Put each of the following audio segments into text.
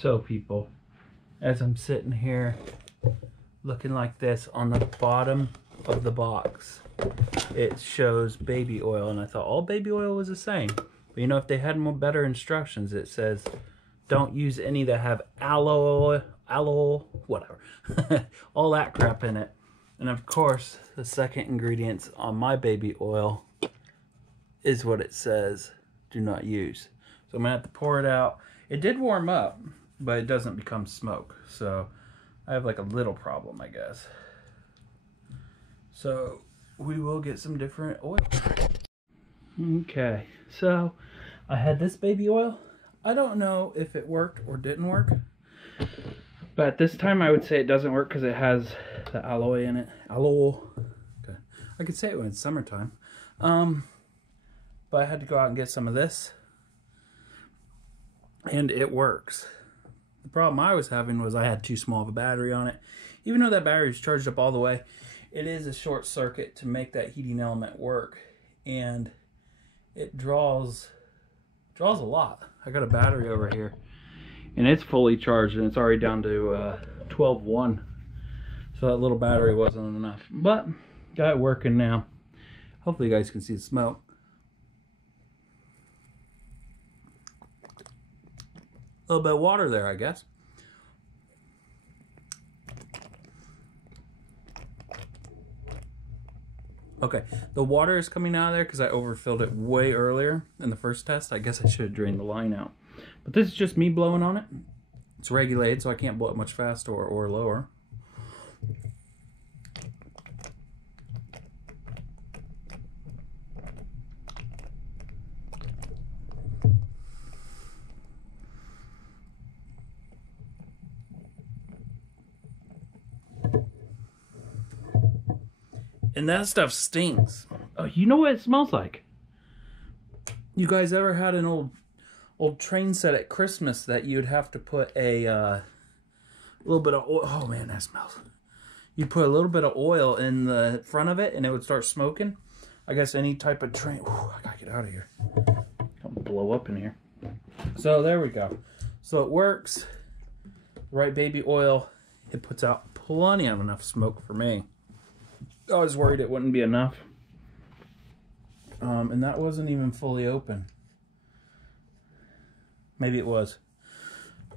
So people, as I'm sitting here looking like this, on the bottom of the box it shows baby oil, and I thought all baby oil was the same. But you know, if they had more better instructions, it says don't use any that have aloe, whatever, all that crap in it. And of course, the second ingredient on my baby oil is what it says, do not use. So I'm gonna have to pour it out. It did warm up, but it doesn't become smoke. So I have like a little problem, I guess. So we will get some different oil. Okay, so I had this baby oil. I don't know if it worked or didn't work, but at this time I would say it doesn't work because it has the aloe in it. Aloe. Okay. I could say it when it's summertime. But I had to go out and get some of this, and it works. The problem I was having was I had too small of a battery on it. Even though that battery is charged up all the way, it is a short circuit to make that heating element work, and it draws a lot. I got a battery over here, and it's fully charged, and it's already down to 12.1. So that little battery wasn't enough, but got it working now. Hopefully you guys can see the smoke. A little bit of water there, I guess. Okay, the water is coming out of there because I overfilled it way earlier in the first test. I guess I should have drained the line out. But this is just me blowing on it. It's regulated, so I can't blow it much faster or lower. And that stuff stinks. Oh, you know what it smells like? You guys ever had an old train set at Christmas that you'd have to put a little bit of oil? Oh man, that smells. You put a little bit of oil in the front of it and it would start smoking. I guess any type of train. Whew, I gotta get out of here. I'll blow up in here. So there we go. So it works. Right baby oil. It puts out plenty of enough smoke for me. I was worried it wouldn't be enough. And that wasn't even fully open. Maybe it was.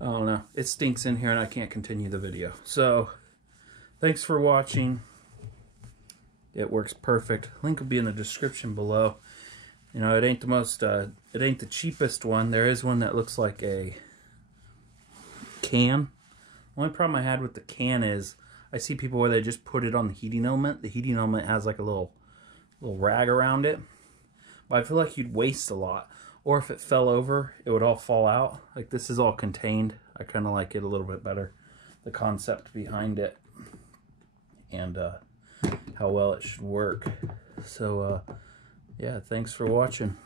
I don't know. It stinks in here and I can't continue the video. So, thanks for watching. It works perfect. Link will be in the description below. You know, it ain't the most, it ain't the cheapest one. There is one that looks like a can. The only problem I had with the can is I see people where they just put it on the heating element. The heating element has like a little rag around it. But I feel like you'd waste a lot. Or if it fell over, it would all fall out. Like this is all contained. I kind of like it a little bit better. The concept behind it. And how well it should work. So, yeah, thanks for watching.